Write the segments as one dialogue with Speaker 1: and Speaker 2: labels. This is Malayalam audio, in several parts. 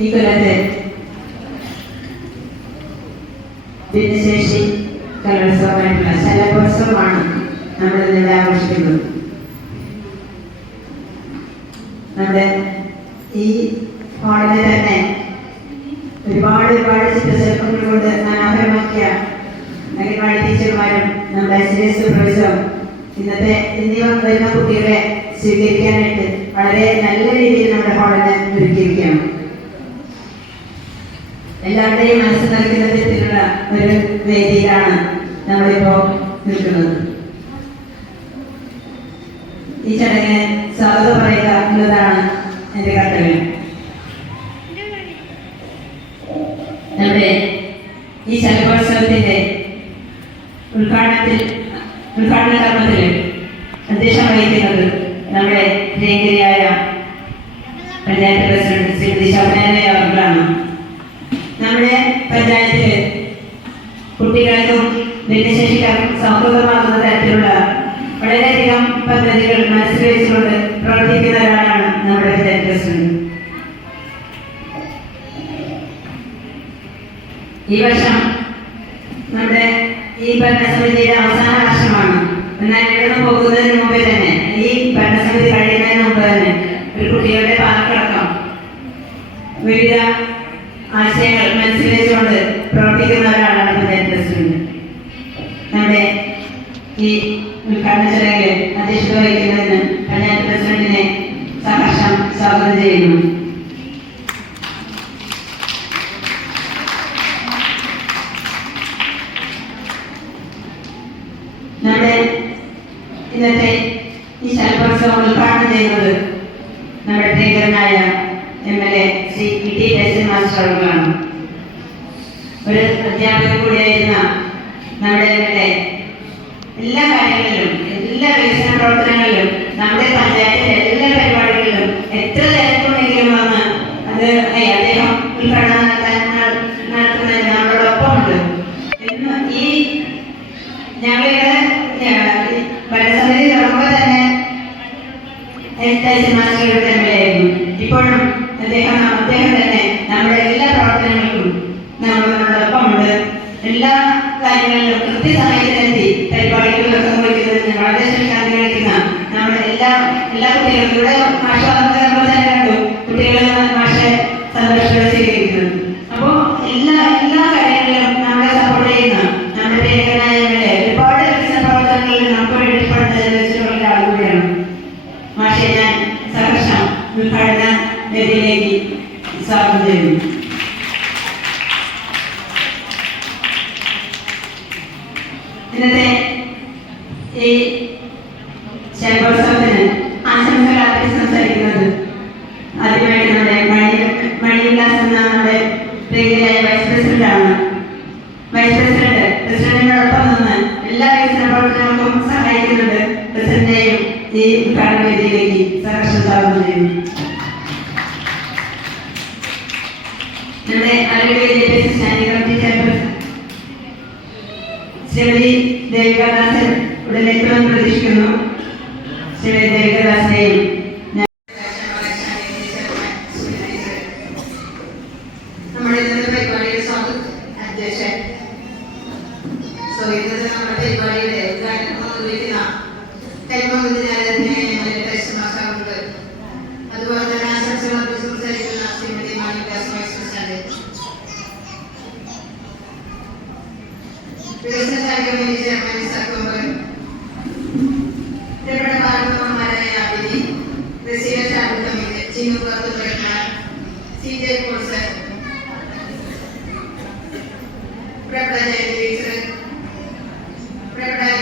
Speaker 1: ഈ കൊല്ലത്തെ ഭിന്നശേഷി കലോത്സവമായിട്ടുള്ള ശലഭോത്സവമാണ് നമ്മൾ ഇന്നിവിടെ ആഘോഷിക്കുന്നത്. നമ്മുടെ ഈ ഹാളിനെ തന്നെ ഒരുപാട് ഒരുപാട് ചിത്രശില്പങ്ങൾ കൊണ്ട് മനോഹരമാക്കിയ അംഗൻവാടി ടീച്ചർമാരും നമ്മുടെ എസ് ഡി സൂപ്പർവൈസറും ഇന്നത്തെ ഇനി വരുന്ന കുട്ടികളെ സ്വീകരിക്കാനായിട്ട് വളരെ നല്ല രീതിയിൽ നമ്മുടെ ഹാളിനെ ഒരുക്കിയിരിക്കുകയാണ് എല്ലാവരുടെയും മനസ്സ് നൽകുന്ന തരത്തിലുള്ള ഒരു വേദിയിലാണ് നമ്മളിപ്പോ നിൽക്കുന്നത്. ഈ ചടങ്ങിനെ സ്വാഗതം പറയുക എന്നതാണ് എന്റെ കർത്തവ്യം. നമ്മുടെ ഈ ശലഭോത്സവത്തിന്റെ ഉദ്ഘാടനത്തിൽ ഉദ്ഘാടന കർമ്മത്തിൽ അദ്ദേഹം വഹിക്കുന്നത് നമ്മുടെ പ്രിയങ്കരിയായ പഞ്ചായത്ത് പ്രസിഡന്റ് ശ്രീമതി ശോഭന അവർക്കാണ്. നമ്മുടെ പഞ്ചായത്തിൽ കുട്ടികൾക്കും ഭിന്നശേഷിക്കാർക്കും സൗഹൃദമാകുന്ന തരത്തിലുള്ള വളരെയധികം പദ്ധതികൾ മനസ്സിൽ വെച്ചുകൊണ്ട് പ്രവർത്തിക്കുന്ന ഒരാളാണ് നമ്മുടെ പഞ്ചായത്ത് പ്രസിഡന്റ്. ഈ വർഷം നമ്മുടെ ഈ ഭരണസമിതിയുടെ അവസാന വർഷമാണ്. എന്നാൽ പോകുന്നതിന് മുമ്പേ തന്നെ ഈ ഭരണസമിതി കഴിയുന്നതിന് മുമ്പ് തന്നെ ഒരു കുട്ടികളുടെ വിവിധ ആശയങ്ങൾ മനസ്സിൽ വെച്ചുകൊണ്ട് പ്രവർത്തിക്കുന്ന ഒരാളാണ് പഞ്ചായത്ത് പ്രസിഡന്റ്. നമ്മുടെ ഈ ഉദ്ഘാടന ചടങ്ങിൽ അധ്യക്ഷത വഹിക്കുന്നതിന് പഞ്ചായത്ത് പ്രസിഡന്റിനെ സഹർഷം സ്വാഗതം ചെയ്യുന്നു. നമ്മുടെ ഇന്നത്തെ ഈ ശൽപോത്സവം ഉദ്ഘാടനം ചെയ്യുന്നത് നമ്മുടെ പ്രിയങ്കരനായ M L A Shri P T test in master അവർക്കാണ് ഒരു അധ്യാപകൻ കൂടിയായിരുന്ന നമ്മുടെ എം എൽ എ എല്ലാ കാര്യങ്ങളിലും എല്ലാ വികസന പ്രവർത്തനങ്ങളിലും നമ്മുടെ പഞ്ചായത്തിലെ എല്ലാ പരിപാടികളിലും എത്ര തിരക്കുണ്ടെങ്കിലും വന്ന് അത് അദ്ദേഹം അദ്ദേഹം തന്നെ നമ്മുടെ എല്ലാ പ്രവർത്തനങ്ങൾക്കും നമ്മളോടൊപ്പമുണ്ട് എല്ലാ കാര്യങ്ങളിലും കൃത്യസമയത്തിനെത്തി പരിപാടികളിലൊക്കെ സംഭവിക്കുന്നതിന് വളരെ ശ്രദ്ധാന്തി കഴിക്കുന്ന നമ്മുടെ എല്ലാ എല്ലാ കുട്ടികളും ഇവിടെ മാഷ നമ്മൾ തന്നെ കണ്ടു കുട്ടികളെ മാഷെ സന്തോഷത്തോടെ സ്വീകരിക്കുന്നത് അപ്പോൾ എല്ലാ എല്ലാ കാര്യങ്ങളിലും നമ്മളെ സപ്പോർട്ട് ചെയ്യുന്ന നമ്മുടെ പ്രിയങ്കരനായ എംഎൽഎ ഒരുപാട് വികസന പ്രവർത്തനങ്ങളിൽ നമുക്ക് വേണ്ടി പണിതിട്ടുള്ള ആൾ കൂടിയാണ് മാഷെ ഞാൻ സഹർഷം ഉദ്ഘാടന വേദിയിലേക്ക് സ്വാഗതം ചെയ്യുന്നു ഇന്നത്തെ ഈ ശൈവോത്സവത്തിന് ആശംസകൾ ആദ്യം സംസാരിക്കുന്നത് ആദ്യമായിട്ട് നമ്മുടെ മണി മണിവിലാസ് എന്ന നമ്മുടെ പ്രിയരായ വൈസ് പ്രസിഡന്റാണ് വൈസ് പ്രസിഡന്റ് പ്രസിഡന്റിനോടൊപ്പം നിന്ന് എല്ലാ വികസന പ്രവർത്തനങ്ങൾക്കും സഹായിക്കുന്നുണ്ട്. പ്രസിഡന്റിനെയും ഈ ഉദ്ഘാടന വേദിയിലേക്ക് സഹർഷം നമ്മുടെ ആരോഗ്യ വിദ്യാഭ്യാസ standing committee chairperson Shrimati Devikadasan ഉടനെ എത്തുമെന്ന് പ്രതീക്ഷിക്കുന്നു. ശ്രീമതി ദേവികാദാസിനെയും നമ്മുടെ ഇന്നത്തെ പരിപാടിയുടെ സ്വാഗത അധ്യക്ഷൻ. സോ ഇന്നത്തെ നമ്മുടെ പരിപാടിയുടെ ഉദ്ഘാടനം നിർവഹിക്കുന്ന കരിമംഗലത്തിനാലുണ്ട് അതുപോലെ തന്നെ ആശംസകൾ അർപ്പിച്ച് സംസാരിക്കുന്ന ശ്രീമതി മാണിദാസ് വൈസ് പ്രസിഡന്റ് വികസന കമ്മിറ്റി ചെയർമാൻ സക്കോബർ പ്രിയപ്പെട്ട ഭാരതമാരായ അഭിനി റസീല ചാർട്ട് കമ്മിറ്റി ചിന്നു കത്തുകൃഷ്ണൻ സി ജെ കോൾസർ പ്രിയപ്പെട്ട ജയന്തി ടീച്ചർ പ്രിയപ്പെട്ട യു എസ് ഷമീർ പ്രിയപ്പെട്ട നമ്മുടെ ആദരണീയായ ഖദീജ മുക്താർ അതുപോലെ തന്നെ നമ്മുടെ പരിപാടിയുടെ നന്ദി അറിയിക്കുന്ന വൈദ്യുതി ഐശ്വര്യ സൂപ്പർവൈസർ പ്രിയപ്പെട്ട അംഗനവാടി ടീച്ചർമാരെ മറ്റു എ ഡി സി ഡി സംഘങ്ങൾ ഹരിതകർമ്മസേന അംഗങ്ങൾ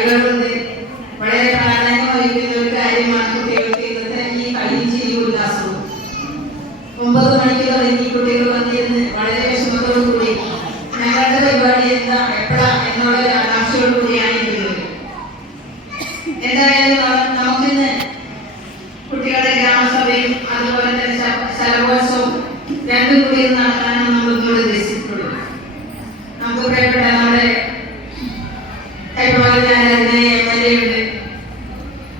Speaker 1: കളികളുണ്ട് വളരെ പ്രാധാന്യം വഹിക്കുന്ന ഒരു കാര്യമാണ് കുട്ടികൾക്ക് ഇന്നത്തെ ഈ കളി ചിരി ഉല്ലാസവും മണിക്ക് തുടങ്ങി കുട്ടികൾ വന്നിരുന്ന് വളരെ കൂടി ഞങ്ങളുടെ പരിപാടി എന്താ? എപ്പോഴാ? എന്നുള്ള ഒരു ആകാംക്ഷയോടു കൂടിയാണ് ഇരിക്കുന്നത്. എന്തായാലും നമുക്കിന്ന് കുട്ടികളുടെ ഗ്രാമസഭയും അതുപോലെ തന്നെ ശലഭോത്സവവും രണ്ടും കൂടി നടത്താനാണ് നമ്മൾ ഉദ്ദേശിച്ചിട്ടുള്ളത്. നമുക്ക് പ്രിയപ്പെട്ട നമ്മുടെ കൈപ്പമംഗലാരാധന എം എൽ എ ഉണ്ട്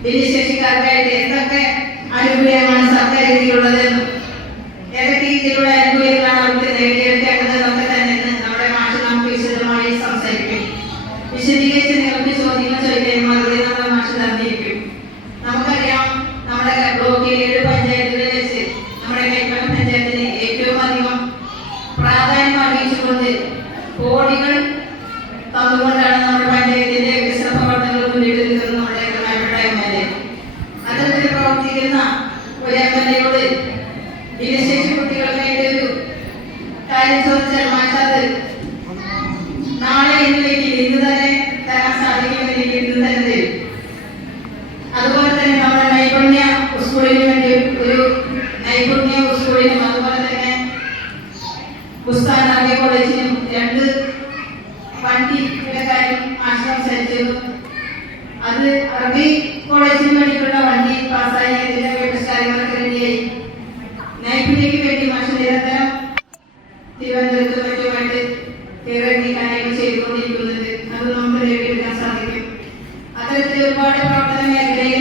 Speaker 1: ഭിന്നശേഷിക്കാർക്കായിട്ട് എന്തൊക്കെ ആനുകൂല്യമാണ് സർക്കാർ രീതിയിലുള്ളതെന്നും ഏതൊക്കെ രീതിയിലുള്ള ആനുകൂല്യങ്ങളാണ് അവർക്ക് നേടിയെടുക്കേണ്ടതെന്നൊക്കെ തന്നെ ഇന്ന് നമ്മുടെ മാഷ് നമുക്ക് വിശദമായി സംസാരിക്കും. വിശദീകരിച്ച് നിങ്ങൾക്ക് ചോദ്യങ്ങൾ ചോദിക്കാൻ മറുപടി നമ്മുടെ മാഷ് തന്നിരിക്കും. നമുക്കറിയാം നമ്മുടെ ബ്ലോക്കിൽ ഏഴ് പഞ്ചായത്തുകളിൽ വെച്ച് നമ്മുടെ കൈപ്പറ്റ പഞ്ചായത്തിന് ഏറ്റവും അധികം കോടികൾ തന്നുകൊണ്ടാണ് നമ്മുടെ പഞ്ചായത്തിന്റെ വികസന പ്രവർത്തനങ്ങൾ മുന്നിട്ട് നിൽക്കുന്നത് നമ്മുടെ ബഹുമാനപ്പെട്ട എം എൽ എ അത്തരത്തിൽ പ്രവർത്തിക്കുന്ന ഒരു എം എൽ എയോട് ഭിന്നശേഷി കുട്ടികളുടെ ഒരു കാര്യം ചോദിച്ചാൽ മാറ്റാത് നാളെ എന്നിലേക്ക് ഇന്ന് തന്നെ തരാൻ സാധിക്കുമെങ്കിൽ ഇന്ന് തന്നെ തരും. അതുപോലെ തന്നെ നമ്മുടെ നൈപുണ്യ സ്കൂളിന് വേണ്ടി ഒരു നൈപുണ്യ സ്കൂളിനും അതുപോലെ തന്നെ പുസ്തകം കോളേജിനും രണ്ട് വണ്ടിയുടെ കാര്യം മാഷ് സംസാരിച്ചിരുന്നു അത് അറബി കോളേജിന് വേണ്ടിയിട്ടുള്ള വണ്ടി പാസ്സായി അതിന്റെ വീട്ട് കാര്യങ്ങളൊക്കെ റെഡിയായി നൈപുണ്യക്ക് വേണ്ടി മാഷ് നിരന്തരം തിരുവനന്തപുരത്ത് മറ്റുമായിട്ട് ഇറങ്ങി കാര്യങ്ങൾ ചെയ്തുകൊണ്ടിരിക്കുന്നത്. അത് നമുക്ക് നേടിയെടുക്കാൻ സാധിക്കും. അത്തരത്തിൽ ഒരുപാട് പ്രവർത്തന മേഖലയിൽ